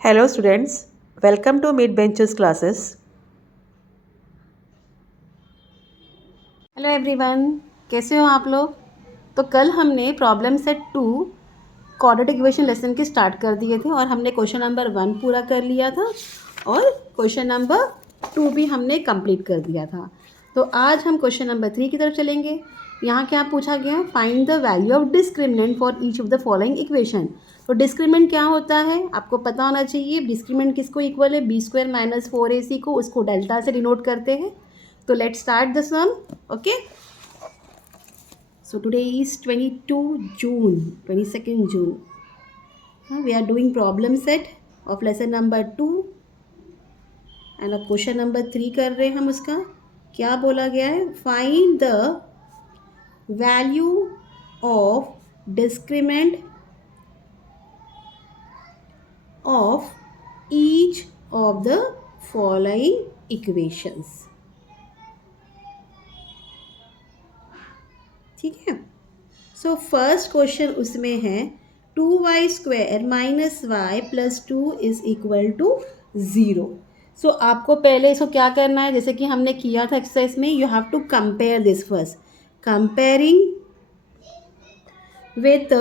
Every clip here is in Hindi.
Hello students, welcome to Mid Benches classes. Hello everyone, कैसे हो आप लोग। तो कल हमने problem set 2 quadratic equation lesson के स्टार्ट कर दिए थे और हमने क्वेश्चन नंबर 1 पूरा कर लिया था और क्वेश्चन नंबर 2 भी हमने कंप्लीट कर दिया था। तो आज हम क्वेश्चन नंबर 3 की तरफ चलेंगे। यहाँ क्या पूछा गया, find the value of discriminant for each of the following equation. तो डिस्क्रिमिनेंट क्या होता है आपको पता होना चाहिए। डिस्क्रिमिनेंट किसको इक्वल है, b² - 4ac को, उसको डेल्टा से डिनोट करते हैं। तो let's start the sum. Okay, so today is 22nd June. We are doing problem set of lesson number 2 and अब क्वेश्चन नंबर 3 कर रहे हैं हम। उसका क्या बोला गया है, find the value of discriminant of each of the following equations. ठीक है, सो फर्स्ट क्वेश्चन उसमें है 2y² - y + 2 is equal to 0। सो आपको पहले इसको क्या करना है, जैसे कि हमने किया था एक्सरसाइज में, you have to compare this first. Comparing with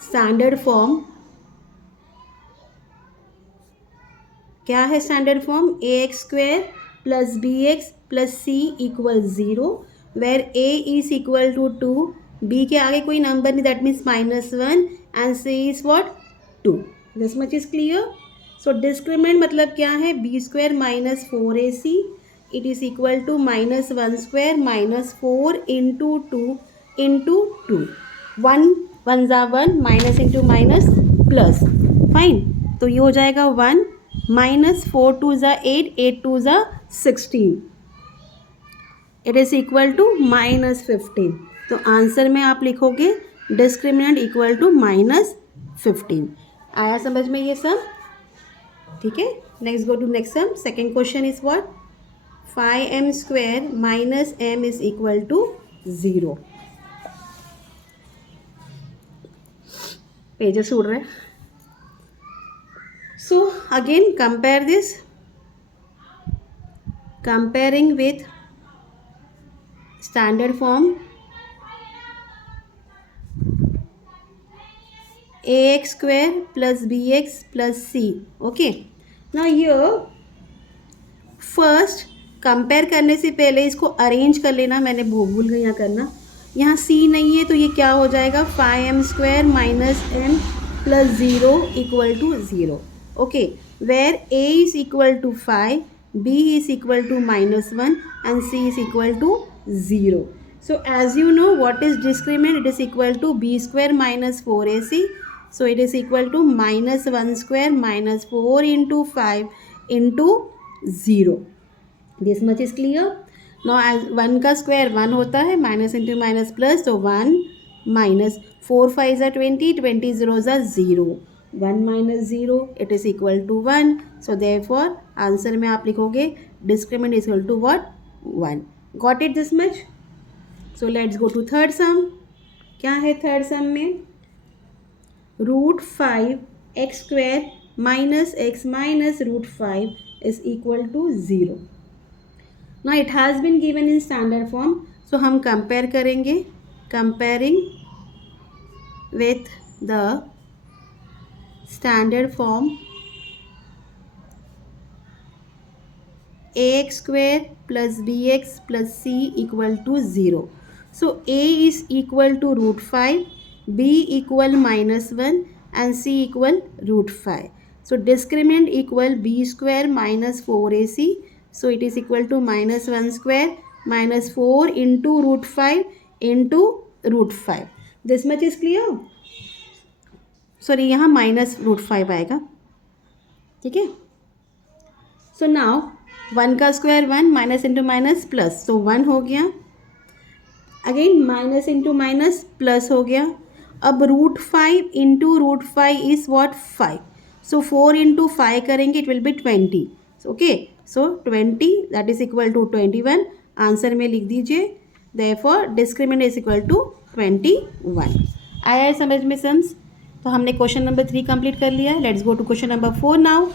standard form. क्या है standard form, ax² + bx + c = 0 where a is equal to 2, b के आगे कोई नंबर नहीं, that means -1 and c is what 2। This much is clear. So discriminant मतलब क्या है, b² - 4ac it is equal to -1² - 4 into 2 into 2, 1 1 ज़ा 1, minus into minus plus, fine. तो ये हो जाएगा 1 -4 2 ज़ा 8, 8 2 ज़ा 16, इट इज़ इक्वल टू -15। तो आंसर में आप लिखोगे डिस्क्रिमिनेंट इक्वल टू -15। आया समझ में ये सब, ठीक है। Next go to next sum. Second question is what, 5m² - m is equal to 0। Pages उड़ रहे। So again compare this, comparing with standard form, ax² + bx + c. Okay, now here first compare करने से पहले इसको अरेंज कर लेना, मैंने भूल गई यहाँ करना। यहाँ c नहीं है तो ये क्या हो जाएगा, 5m² - m + 0 = 0। Okay, where a is equal to 5, b is equal to -1 and c is equal to 0. So as you know what is discriminant, it is equal to b² - 4ac. So it is equal to -1² - 4 into 5 into 0. This much is clear. Now as 1 का स्क्वायर 1 होता है, माइनस इंटू माइनस प्लस, तो 1 माइनस 4 5 ज़ा 20, 20 0 ज़ा 0, 1 - 0 it is equal to 1। So therefore answer में आप लिखोगे discriminant is equal to what, 1। Got it this much. So let's go to third sum. क्या है थर्ड सम में, √5 x² - x - √5 is equal to 0। Now it has been given in standard form, so हम कंपेयर करेंगे, comparing with the standard form, ax² + bx + c = 0. So a is equal to √5, b equal -1 and c equal √5. So discriminant equal b² - 4ac. So it is equal to -1² - 4 into √5 into √5. This much is clear. Sorry यहाँ -√5 आएगा, ठीक है। सो नाउ 1 का square 1, minus into minus plus, तो 1 हो गया। Again minus into minus plus हो गया। अब √5 into √5 is what, 5। So 4 into 5 करेंगे, it will be 20। Okay, so 20 that is equal to 21। Answer में लिख दीजिए, therefore discriminant is equal to 21। आया है समझ में सम्स। तो हमने क्वेश्चन नंबर 3 कंप्लीट कर लिया है. Let's go to question number 4 now.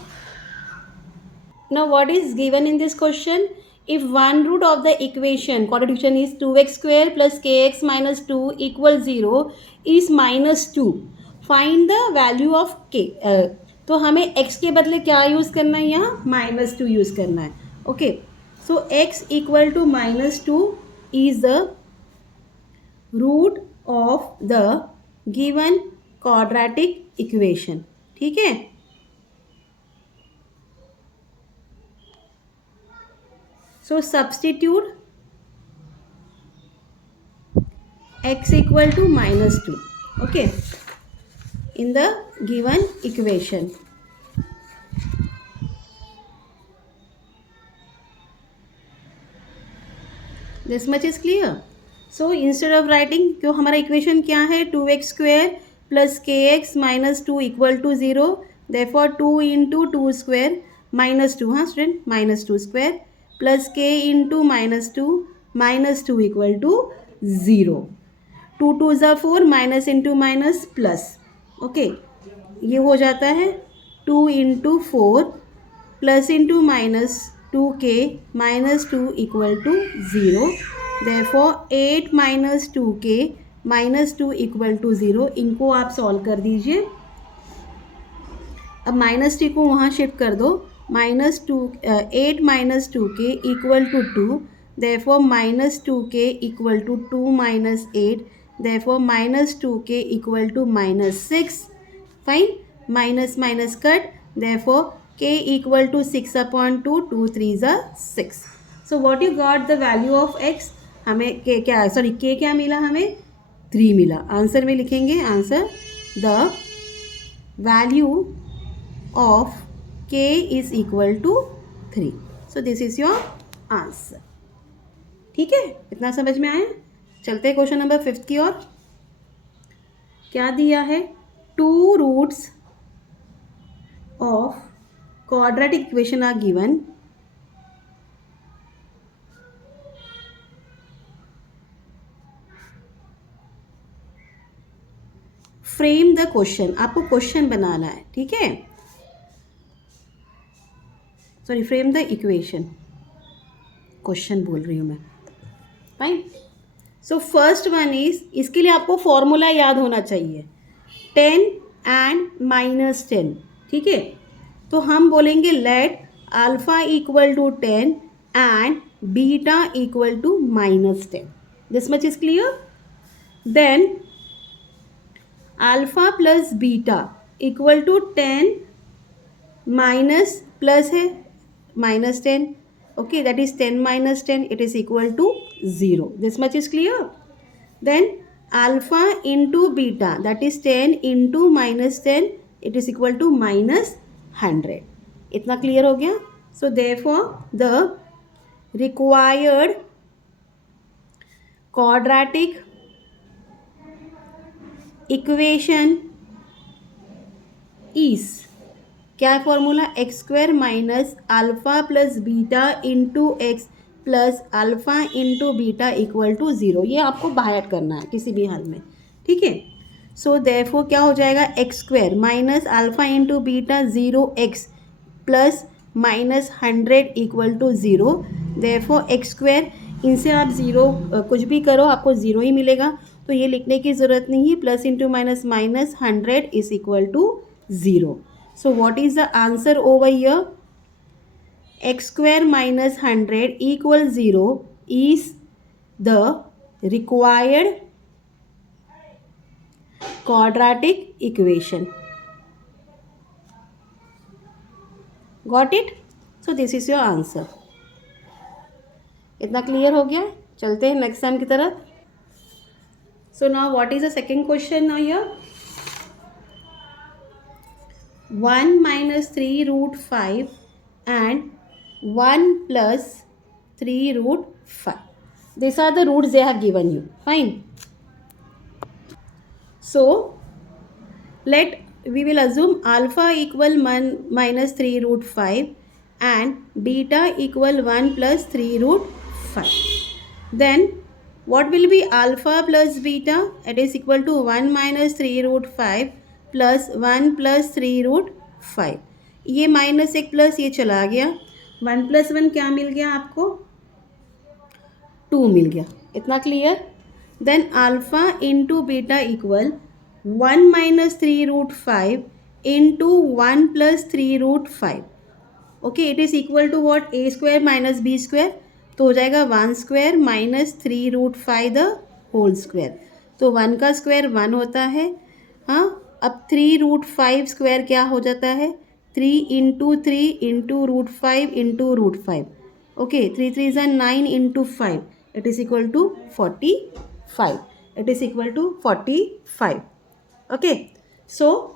Now what is given in this question? If one root of the equation, quadratic equation is 2x square plus kx minus 2 equals 0 is minus 2. Find the value of k. तो हमें x के बदले क्या यूज़ करना है यहाँ? माइनस 2 यूज़ करना है. Okay, so x equal to minus 2 is the root of the given quadratic equation. ठीक है. So substitute x equal to minus 2, okay, in the given equation. This much is clear. So instead of writing, क्यों हमारा इक्वेशन क्या है? 2x square plus kx minus 2 equal to 0. Therefore 2 into 2 square minus 2, हाँ student, minus 2 square plus k into minus two equal to 0. 2 2 ज़ा 4, minus into minus plus. Okay, ये हो जाता है 2 into 4 plus into minus 2k minus 2 equal to 0. Therefore 8 minus 2k minus 2 equal to 0. इनको आप सॉल्व कर दीजिए. अब माइनस टी को वहाँ शिफ्ट कर दो. Minus 8 minus 2k equal to 2. Therefore minus 2k equal to 2 minus 8. Therefore minus 2k equal to minus 6. Fine, minus minus cut. Therefore k equal to 6/2. 2 3 ज़ा 6. So what you got the value of x? हमें k क्या, सॉरी k क्या मिला? हमें 3 मिला. आंसर में लिखेंगे, answer the value of k is equal to 3. So this is your answer. ठीक है, इतना समझ में आया? चलते हैं क्वेश्चन नंबर 5 की ओर. क्या दिया है? 2 roots of quadratic equation are given. Frame the question. आपको क्वेश्चन बनाना है. ठीक है, sorry, frame the equation. Question बोल रही हूँ मैं. Fine. So first one is, इसके लिए आपको फॉर्मूला याद होना चाहिए, 10 एंड माइनस 10. ठीक है, तो हम बोलेंगे let alpha equal to 10 and beta equal to minus 10. This much is clear. Then alpha plus beta equal to 10 minus plus है minus 10. Okay, that is 10 minus 10. It is equal to 0. This much is clear. Then alpha into beta, that is 10 into minus 10. It is equal to minus 100. इतना clear हो गया? So therefore the required quadratic equation is, क्या है formula? X square minus alpha plus beta into x plus alpha into beta equal to 0. ये आपको बाहर करना है किसी भी हाल में. ठीक है, सो देयरफॉर क्या हो जाएगा? X square minus alpha into beta 0x plus minus 100 equal to 0. Therefore x square, इनसे आप 0 कुछ भी करो आपको 0 ही मिलेगा, तो ये लिखने की ज़रूरत नहीं है. Plus into minus minus 100 is equal to 0. So what is the answer over here? X square minus 100 equals 0 is the required quadratic equation. Got it? So this is your answer. इतना क्लियर हो गया? चलते हैं नेक्स्ट टाइम की तरफ. So now what is the second question now here? 1 minus 3 root 5 and 1 plus 3 root 5. These are the roots they have given you. Fine. So we will assume alpha equal 1 minus 3 root 5 and beta equal 1 plus 3 root 5. Then what will be alpha plus beta? It is equal to 1 minus 3 root 5 plus 1 plus 3√5, ये माइनस एक प्लस ये चला गया, 1 प्लस 1 क्या मिल गया आपको, 2 मिल गया. इतना clear. Then alpha into beta equal 1 minus 3√5 into 1 plus 3√5. Okay, it is equal to what, a square minus b square. तो हो जाएगा 1 square minus 3√5 the whole square. तो 1 का स्क्वायर 1 होता है. हाँ, अब 3√5 स्क्वायर क्या हो जाता है, 3 इंटू 3 इंटू √5 इंटू √5. ओके, 3 3 ज़ा 9 into 5, it is equal to 45. It is equal to 45. Okay, so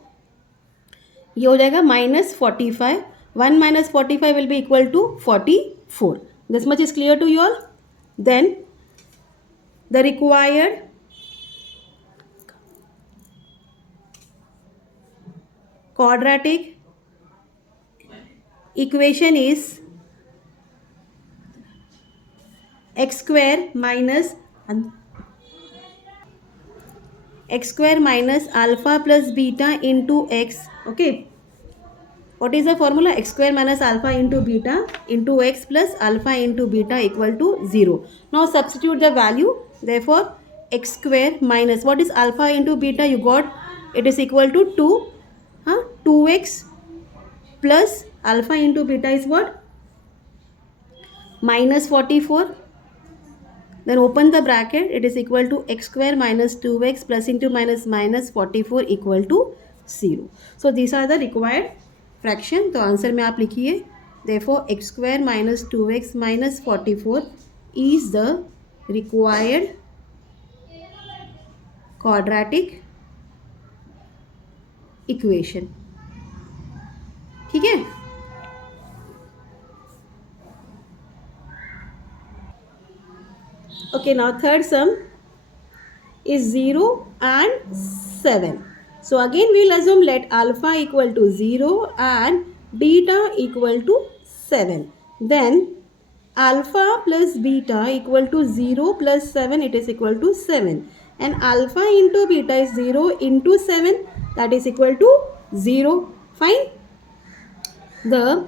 ये हो जाएगा -45. 1 minus 45 will be equal to 44. This much is clear to you all. Then the required quadratic equation is x square minus alpha plus beta into x. Okay, what is the formula, x square minus alpha into beta into x plus alpha into beta equal to 0. Now substitute the value. Therefore x square minus, what is alpha into beta, you got, it is equal to 2. 2x plus alpha into beta is what, -44. Then open the bracket, it is equal to x square minus 2x plus into minus -44 equal to 0. So these are the required fraction. तो आंसर में आप लिखिए, therefore x square minus 2x minus 44 is the required quadratic equation. ठीक है. Okay, now third some is 0 and 7. So again we will assume let alpha equal to 0 and beta equal to 7. Then alpha plus beta equal to 0 plus 7, it is equal to 7. And alpha into beta is 0 into 7, that is equal to 0. Fine. The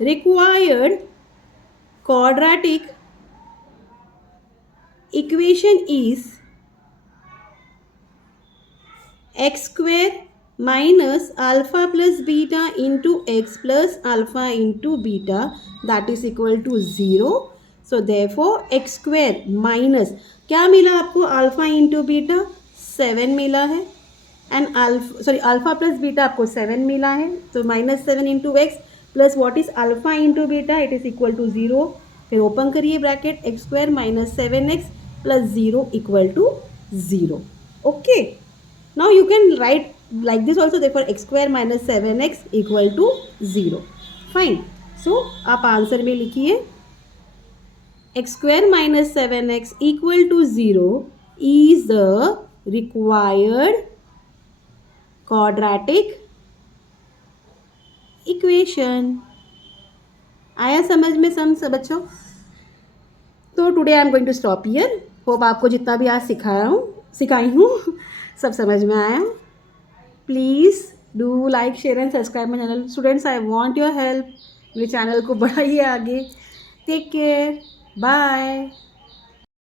required quadratic equation is x square minus alpha plus beta into x plus alpha into beta, that is equal to 0. So therefore x square minus क्या मिला आपको, alpha into beta 7 मिला है, and alpha plus beta आपको 7 मिला है. तो -7 into x plus what is alpha into beta, it is equal to 0. फिर ओपन करिए bracket, x square minus 7x plus 0 equal to 0. Okay. Now you can write like this also, therefore x square minus 7x equal to 0. Fine. So आप आंसर में लिखिए, x square minus 7x equal to 0 is the required quadratic equation. आया समझ में सब बच्चों? तो today I am going to stop here. Hope आपको जितना भी आज सिखाई हूँ सब समझ में आया. Please do like, share and subscribe my channel. Students, I want your help. मेरे चैनल को बढ़ाइए आगे. Take care. बाय.